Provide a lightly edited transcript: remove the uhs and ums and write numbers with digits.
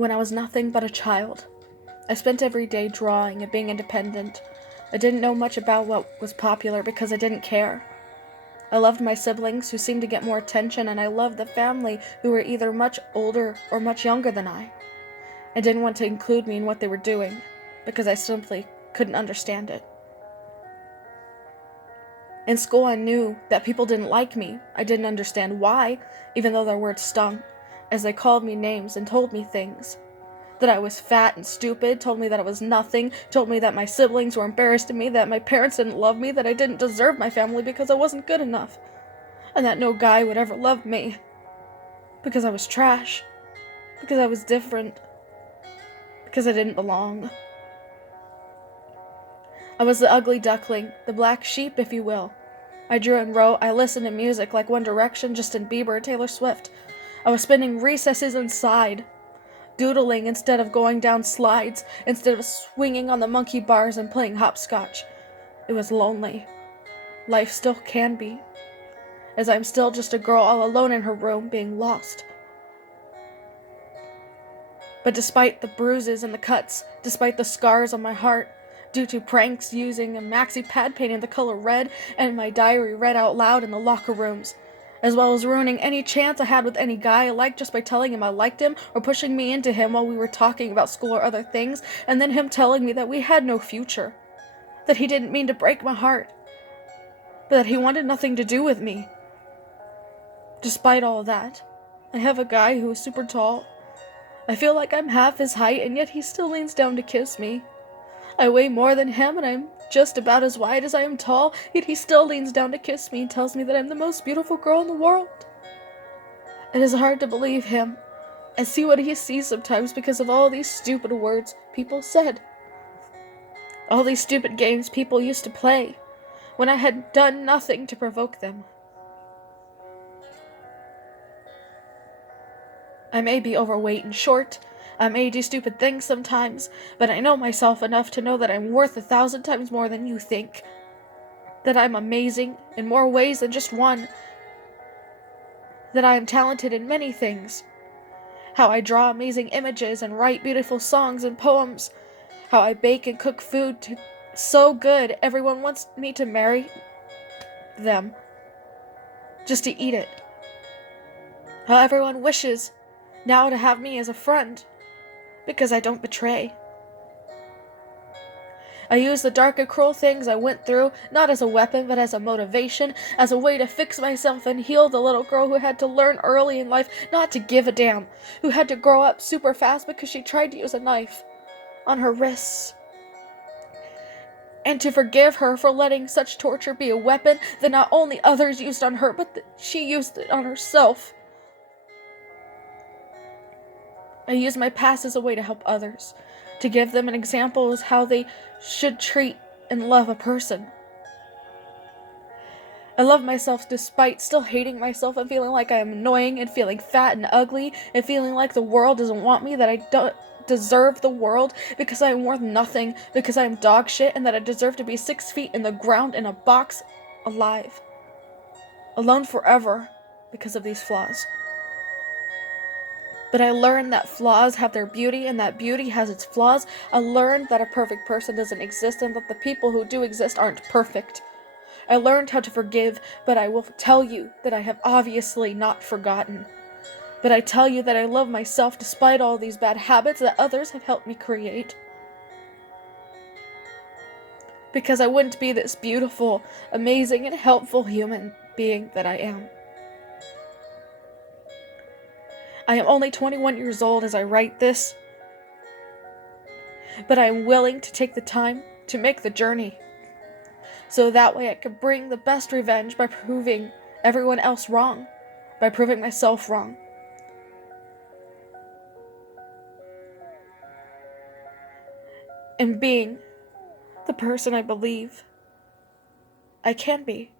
when I was nothing but a child. I spent every day drawing and being independent. I didn't know much about what was popular because I didn't care. I loved my siblings who seemed to get more attention, and I loved the family who were either much older or much younger than I. I didn't want to include me in what they were doing because I simply couldn't understand it. In school, I knew that people didn't like me. I didn't understand why, even though their words stung, as they called me names and told me things. That I was fat and stupid, told me that I was nothing, told me that my siblings were embarrassed of me, that my parents didn't love me, that I didn't deserve my family because I wasn't good enough, and that no guy would ever love me. Because I was trash. Because I was different. Because I didn't belong. I was the ugly duckling, the black sheep, if you will. I drew and wrote, I listened to music like One Direction, Justin Bieber, and Taylor Swift. I was spending recesses inside, doodling instead of going down slides, instead of swinging on the monkey bars and playing hopscotch. It was lonely. Life still can be, as I'm still just a girl all alone in her room, being lost. But despite the bruises and the cuts, despite the scars on my heart, due to pranks using a maxi pad painting the color red and my diary read out loud in the locker rooms, as well as ruining any chance I had with any guy I liked just by telling him I liked him or pushing me into him while we were talking about school or other things, and then him telling me that we had no future, that he didn't mean to break my heart, but that he wanted nothing to do with me. Despite all that, I have a guy who is super tall. I feel like I'm half his height, and yet he still leans down to kiss me. I weigh more than him, and I'm just about as wide as I am tall, yet he still leans down to kiss me and tells me that I'm the most beautiful girl in the world. It is hard to believe him and see what he sees sometimes because of all these stupid words people said. All these stupid games people used to play when I had done nothing to provoke them. I may be overweight and short, I may do stupid things sometimes, but I know myself enough to know that I'm worth 1,000 times more than you think. That I'm amazing in more ways than just one. That I am talented in many things. How I draw amazing images and write beautiful songs and poems. How I bake and cook food so good everyone wants me to marry them. Just to eat it. How everyone wishes now to have me as a friend. Because I don't betray. I use the dark and cruel things I went through, not as a weapon, but as a motivation, as a way to fix myself and heal the little girl who had to learn early in life not to give a damn, who had to grow up super fast because she tried to use a knife on her wrists. And to forgive her for letting such torture be a weapon that not only others used on her, but that she used it on herself. I use my past as a way to help others, to give them an example as how they should treat and love a person. I love myself despite still hating myself and feeling like I am annoying and feeling fat and ugly and feeling like the world doesn't want me, that I don't deserve the world because I am worth nothing, because I am dog shit, and that I deserve to be 6 feet in the ground in a box, alive. Alone forever because of these flaws. But I learned that flaws have their beauty, and that beauty has its flaws. I learned that a perfect person doesn't exist, and that the people who do exist aren't perfect. I learned how to forgive, but I will tell you that I have obviously not forgotten. But I tell you that I love myself despite all these bad habits that others have helped me create. Because I wouldn't be this beautiful, amazing, and helpful human being that I am. I am only 21 years old as I write this, but I am willing to take the time to make the journey, so that way I can bring the best revenge by proving everyone else wrong, by proving myself wrong. And being the person I believe I can be.